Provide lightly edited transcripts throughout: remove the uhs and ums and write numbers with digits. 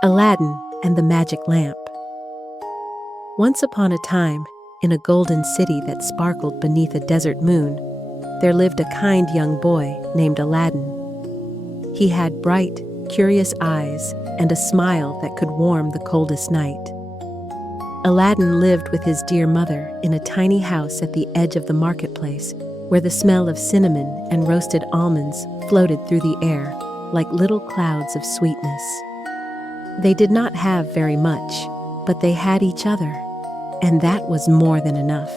Aladdin and the Magic Lamp. Once upon a time, in a golden city that sparkled beneath a desert moon, there lived a kind young boy named Aladdin. He had bright, curious eyes and a smile that could warm the coldest night. Aladdin lived with his dear mother in a tiny house at the edge of the marketplace, where the smell of cinnamon and roasted almonds floated through the air like little clouds of sweetness. They did not have very much, but they had each other, and that was more than enough.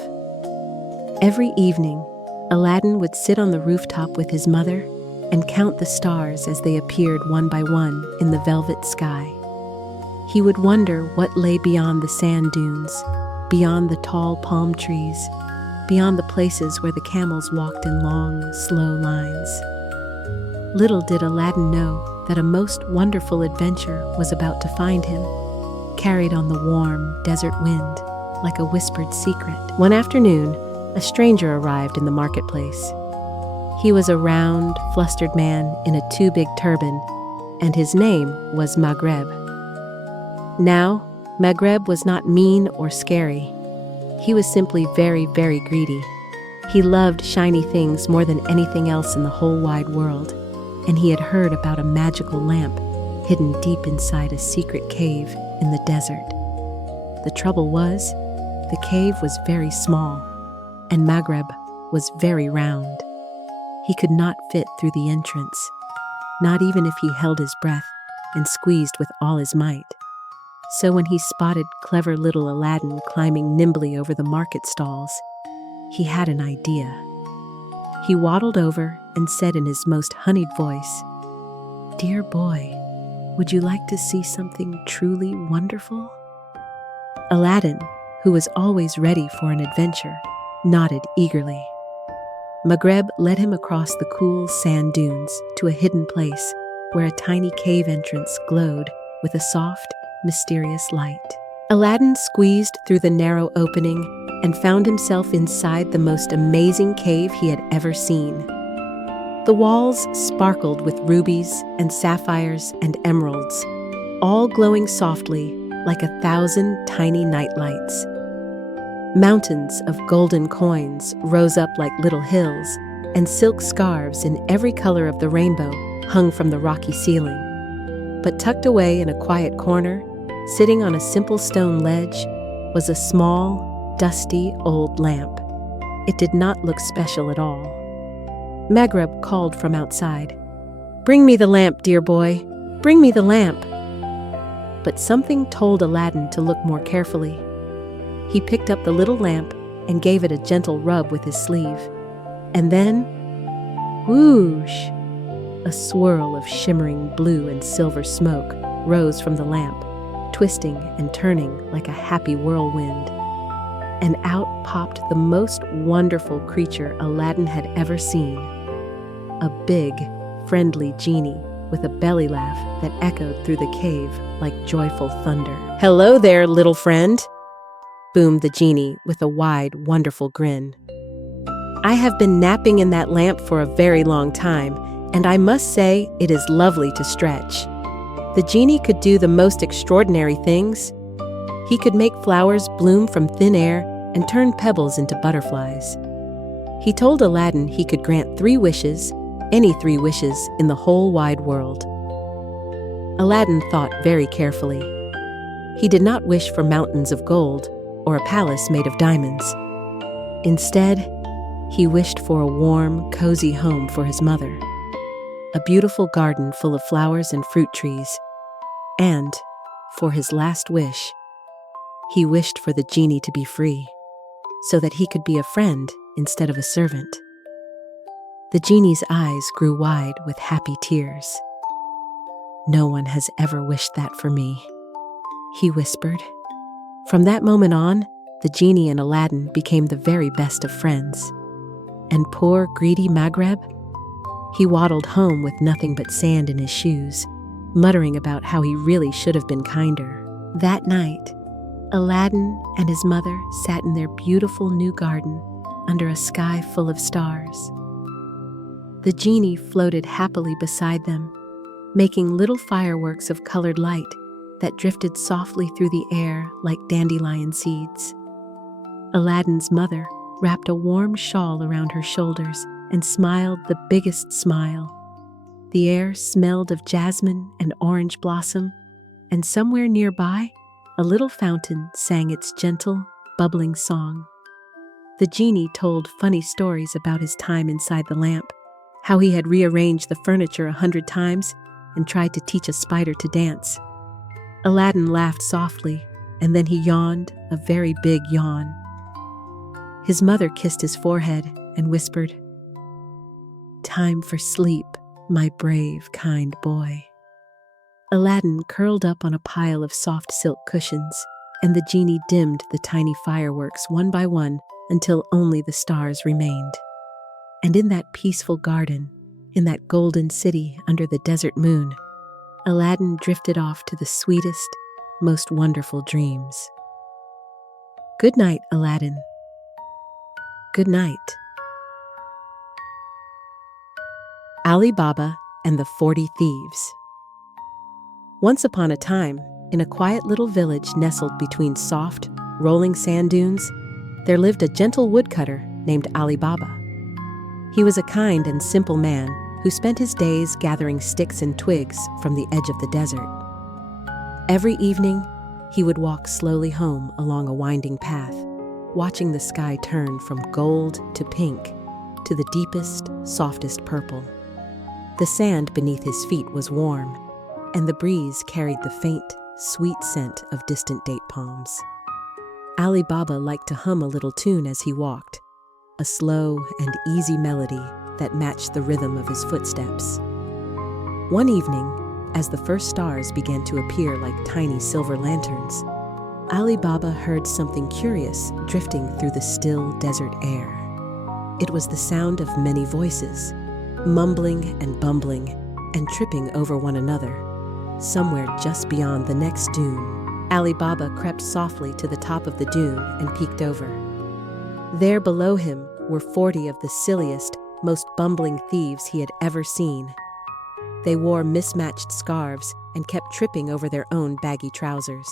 Every evening, Aladdin would sit on the rooftop with his mother and count the stars as they appeared one by one in the velvet sky. He would wonder what lay beyond the sand dunes, beyond the tall palm trees, beyond the places where the camels walked in long, slow lines. Little did Aladdin know that a most wonderful adventure was about to find him, carried on the warm desert wind like a whispered secret. One afternoon, a stranger arrived in the marketplace. He was a round, flustered man in a too-big turban, and his name was Maghreb. Now, Maghreb was not mean or scary. He was simply very, very greedy. He loved shiny things more than anything else in the whole wide world, and he had heard about a magical lamp hidden deep inside a secret cave in the desert. The trouble was, the cave was very small, and Maghreb was very round. He could not fit through the entrance, not even if he held his breath and squeezed with all his might. So when he spotted clever little Aladdin climbing nimbly over the market stalls, he had an idea. He waddled over and said in his most honeyed voice, "Dear boy, would you like to see something truly wonderful?" Aladdin, who was always ready for an adventure, nodded eagerly. Maghreb led him across the cool sand dunes to a hidden place where a tiny cave entrance glowed with a soft, mysterious light. Aladdin squeezed through the narrow opening and found himself inside the most amazing cave he had ever seen. The walls sparkled with rubies and sapphires and emeralds, all glowing softly like 1,000 tiny nightlights. Mountains of golden coins rose up like little hills, and silk scarves in every color of the rainbow hung from the rocky ceiling. But tucked away in a quiet corner, sitting on a simple stone ledge, was a small, dusty old lamp. It did not look special at all. Maghreb called from outside, "Bring me the lamp, dear boy. Bring me the lamp." But something told Aladdin to look more carefully. He picked up the little lamp and gave it a gentle rub with his sleeve. And then, whoosh! A swirl of shimmering blue and silver smoke rose from the lamp, twisting and turning like a happy whirlwind. And out popped the most wonderful creature Aladdin had ever seen. A big, friendly genie with a belly laugh that echoed through the cave like joyful thunder. "Hello there, little friend," boomed the genie with a wide, wonderful grin. "I have been napping in that lamp for a very long time, and I must say it is lovely to stretch." The genie could do the most extraordinary things. He could make flowers bloom from thin air and turn pebbles into butterflies. He told Aladdin he could grant 3 wishes, any 3 wishes in the whole wide world. Aladdin thought very carefully. He did not wish for mountains of gold or a palace made of diamonds. Instead, he wished for a warm, cozy home for his mother, a beautiful garden full of flowers and fruit trees, and, for his last wish, he wished for the genie to be free, so that he could be a friend instead of a servant. The genie's eyes grew wide with happy tears. "No one has ever wished that for me," he whispered. From that moment on, the genie and Aladdin became the very best of friends. And poor, greedy Maghreb? He waddled home with nothing but sand in his shoes, muttering about how he really should have been kinder. That night, Aladdin and his mother sat in their beautiful new garden under a sky full of stars. The genie floated happily beside them, making little fireworks of colored light that drifted softly through the air like dandelion seeds. Aladdin's mother wrapped a warm shawl around her shoulders and smiled the biggest smile. The air smelled of jasmine and orange blossom, and somewhere nearby, a little fountain sang its gentle, bubbling song. The genie told funny stories about his time inside the lamp, how he had rearranged the furniture 100 times and tried to teach a spider to dance. Aladdin laughed softly, and then he yawned, a very big yawn. His mother kissed his forehead and whispered, "Time for sleep, my brave, kind boy." Aladdin curled up on a pile of soft silk cushions, and the genie dimmed the tiny fireworks one by one until only the stars remained. And in that peaceful garden, in that golden city under the desert moon, Aladdin drifted off to the sweetest, most wonderful dreams. Good night, Aladdin. Good night. Ali Baba and the 40 Thieves. Once upon a time, in a quiet little village nestled between soft, rolling sand dunes, there lived a gentle woodcutter named Ali Baba. He was a kind and simple man who spent his days gathering sticks and twigs from the edge of the desert. Every evening, he would walk slowly home along a winding path, watching the sky turn from gold to pink to the deepest, softest purple. The sand beneath his feet was warm, and the breeze carried the faint, sweet scent of distant date palms. Ali Baba liked to hum a little tune as he walked, a slow and easy melody that matched the rhythm of his footsteps. One evening, as the first stars began to appear like tiny silver lanterns, Ali Baba heard something curious drifting through the still desert air. It was the sound of many voices, mumbling and bumbling and tripping over one another. Somewhere just beyond the next dune, Ali Baba crept softly to the top of the dune and peeked over. There below him were 40 of the silliest, most bumbling thieves he had ever seen. They wore mismatched scarves and kept tripping over their own baggy trousers.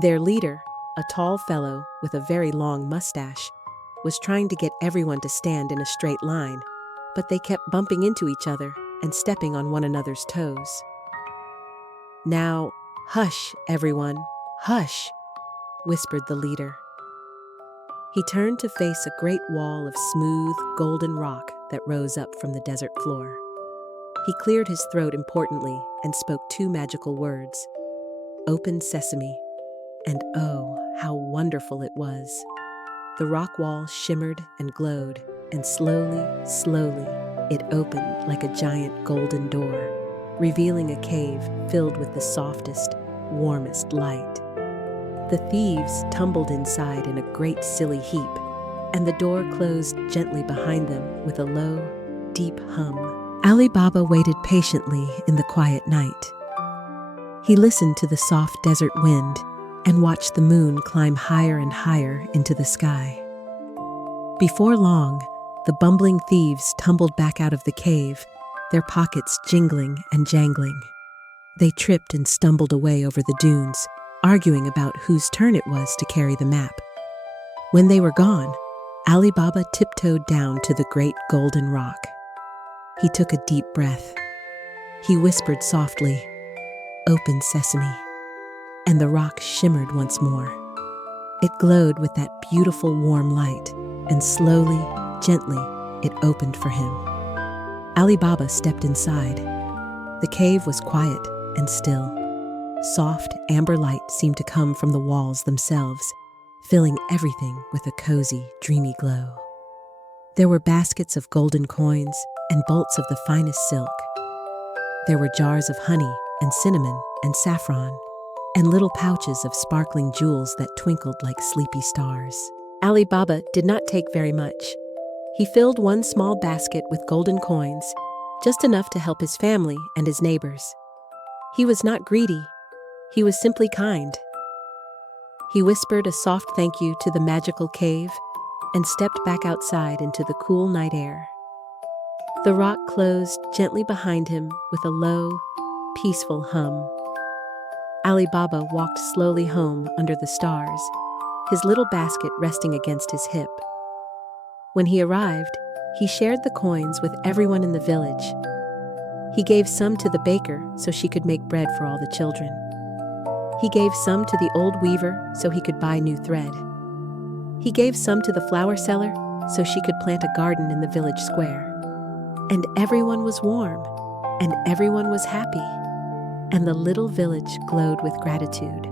Their leader, a tall fellow with a very long mustache, was trying to get everyone to stand in a straight line, but they kept bumping into each other and stepping on one another's toes. "Now, hush, everyone, hush," whispered the leader. He turned to face a great wall of smooth, golden rock that rose up from the desert floor. He cleared his throat importantly and spoke 2 magical words, "Open sesame," and oh, how wonderful it was. The rock wall shimmered and glowed, and slowly, slowly, it opened like a giant golden door, revealing a cave filled with the softest, warmest light. The thieves tumbled inside in a great silly heap, and the door closed gently behind them with a low, deep hum. Ali Baba waited patiently in the quiet night. He listened to the soft desert wind and watched the moon climb higher and higher into the sky. Before long, the bumbling thieves tumbled back out of the cave, their pockets jingling and jangling. They tripped and stumbled away over the dunes, arguing about whose turn it was to carry the map. When they were gone, Ali Baba tiptoed down to the great golden rock. He took a deep breath. He whispered softly, "Open sesame," and the rock shimmered once more. It glowed with that beautiful warm light, and slowly, gently, it opened for him. Ali Baba stepped inside. The cave was quiet and still. Soft, amber light seemed to come from the walls themselves, filling everything with a cozy, dreamy glow. There were baskets of golden coins and bolts of the finest silk. There were jars of honey and cinnamon and saffron, and little pouches of sparkling jewels that twinkled like sleepy stars. Ali Baba did not take very much. He filled one small basket with golden coins, just enough to help his family and his neighbors. He was not greedy. He was simply kind. He whispered a soft thank you to the magical cave and stepped back outside into the cool night air. The rock closed gently behind him with a low, peaceful hum. Ali Baba walked slowly home under the stars, his little basket resting against his hip. When he arrived, he shared the coins with everyone in the village. He gave some to the baker so she could make bread for all the children. He gave some to the old weaver so he could buy new thread. He gave some to the flower seller so she could plant a garden in the village square. And everyone was warm, and everyone was happy. And the little village glowed with gratitude,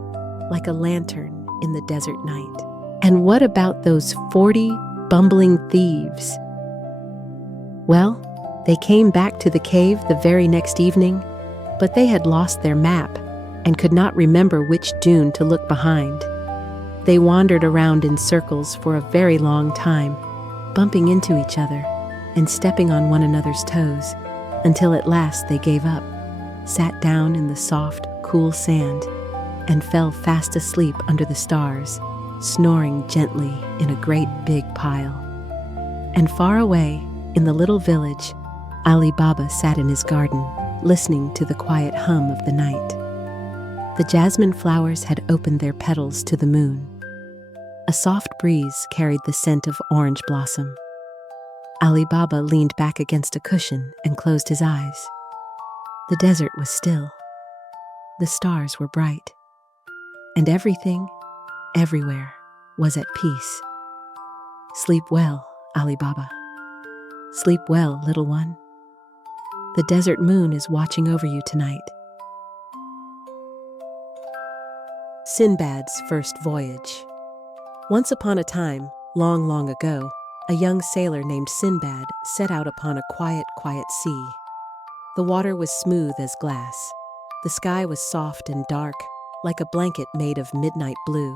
like a lantern in the desert night. And what about those 40 bumbling thieves? Well, they came back to the cave the very next evening, but they had lost their map and could not remember which dune to look behind. They wandered around in circles for a very long time, bumping into each other and stepping on one another's toes, until at last they gave up, sat down in the soft, cool sand, and fell fast asleep under the stars, snoring gently in a great big pile. And far away, in the little village, Ali Baba sat in his garden, listening to the quiet hum of the night. The jasmine flowers had opened their petals to the moon. A soft breeze carried the scent of orange blossom. Ali Baba leaned back against a cushion and closed his eyes. The desert was still. The stars were bright. And everything, everywhere, was at peace. Sleep well, Ali Baba. Sleep well, little one. The desert moon is watching over you tonight. Sinbad's first voyage. Once upon a time, long, long ago, a young sailor named Sinbad set out upon a quiet, quiet sea. The water was smooth as glass. The sky was soft and dark, like a blanket made of midnight blue.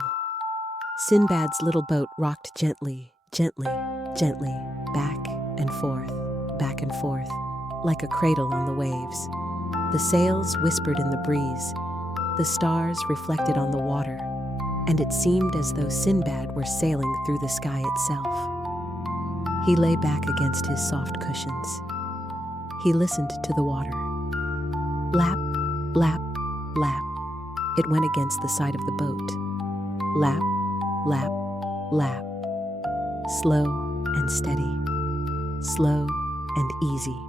Sinbad's little boat rocked gently, gently, gently, back and forth, like a cradle on the waves. The sails whispered in the breeze. The stars reflected on the water, and it seemed as though Sinbad were sailing through the sky itself. He lay back against his soft cushions. He listened to the water. Lap, lap, lap. It went against the side of the boat. Lap, lap, lap. Slow and steady. Slow and easy.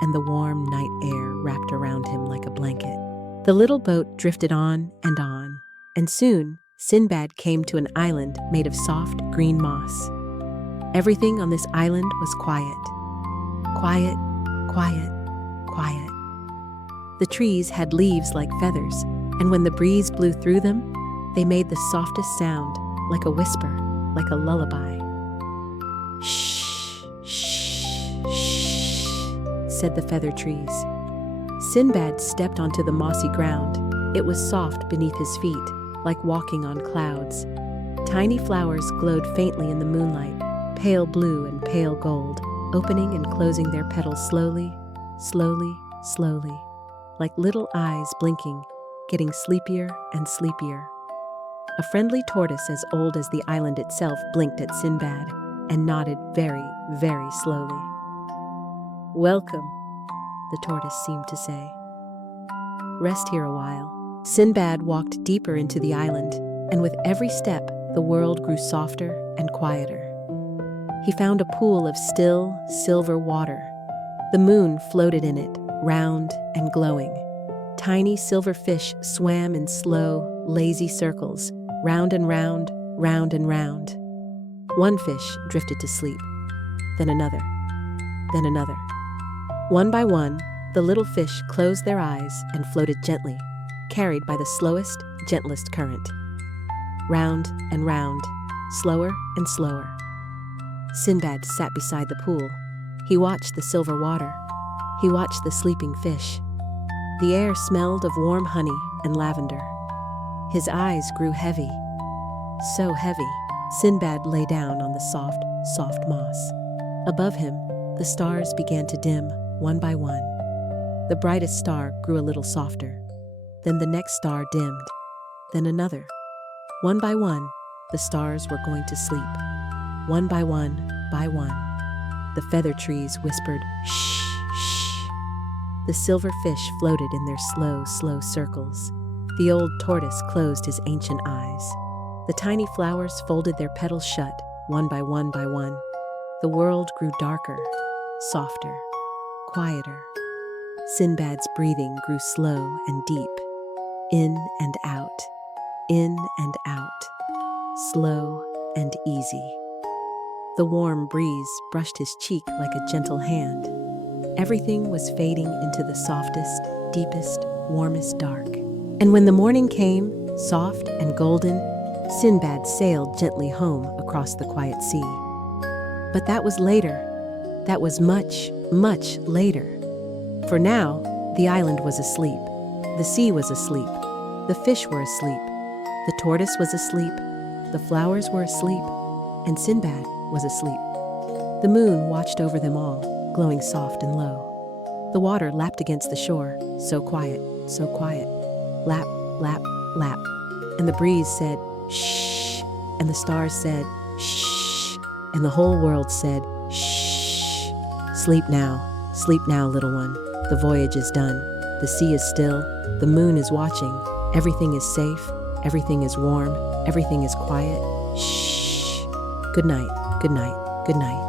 And the warm night air wrapped around him like a blanket. The little boat drifted on, and soon Sinbad came to an island made of soft green moss. Everything on this island was quiet. Quiet, quiet, quiet. The trees had leaves like feathers, and when the breeze blew through them, they made the softest sound, like a whisper, like a lullaby. Shh, shh, shh, said the feather trees. Sinbad stepped onto the mossy ground. It was soft beneath his feet, like walking on clouds. Tiny flowers glowed faintly in the moonlight, pale blue and pale gold, opening and closing their petals slowly, slowly, slowly, like little eyes blinking, getting sleepier and sleepier. A friendly tortoise as old as the island itself blinked at Sinbad and nodded very, very slowly. "Welcome," the tortoise seemed to say. "Rest here a while." Sinbad walked deeper into the island, and with every step, the world grew softer and quieter. He found a pool of still, silver water. The moon floated in it, round and glowing. Tiny silver fish swam in slow, lazy circles, round and round, round and round. One fish drifted to sleep, then another, then another. One by one, the little fish closed their eyes and floated gently, carried by the slowest, gentlest current. Round and round, slower and slower. Sinbad sat beside the pool. He watched the silver water. He watched the sleeping fish. The air smelled of warm honey and lavender. His eyes grew heavy. So heavy, Sinbad lay down on the soft, soft moss. Above him, the stars began to dim, one by one. The brightest star grew a little softer. Then the next star dimmed. Then another. One by one, the stars were going to sleep. One by one, the feather trees whispered, "Shh, shh." The silver fish floated in their slow, slow circles. The old tortoise closed his ancient eyes. The tiny flowers folded their petals shut, one by one by one. The world grew darker, softer, quieter. Sinbad's breathing grew slow and deep. In and out, in and out, slow and easy. The warm breeze brushed his cheek like a gentle hand. Everything was fading into the softest, deepest, warmest dark. And when the morning came, soft and golden, Sinbad sailed gently home across the quiet sea. But that was later. That was much, much later. For now, the island was asleep. The sea was asleep. The fish were asleep. The tortoise was asleep. The flowers were asleep. And Sinbad was asleep. The moon watched over them all, glowing soft and low. The water lapped against the shore, so quiet, so quiet. Lap, lap, lap. And the breeze said, shh. And the stars said, shh. And the whole world said, shh. Sleep now, little one. The voyage is done. The sea is still. The moon is watching. Everything is safe. Everything is warm. Everything is quiet. Shh. Good night, good night, good night.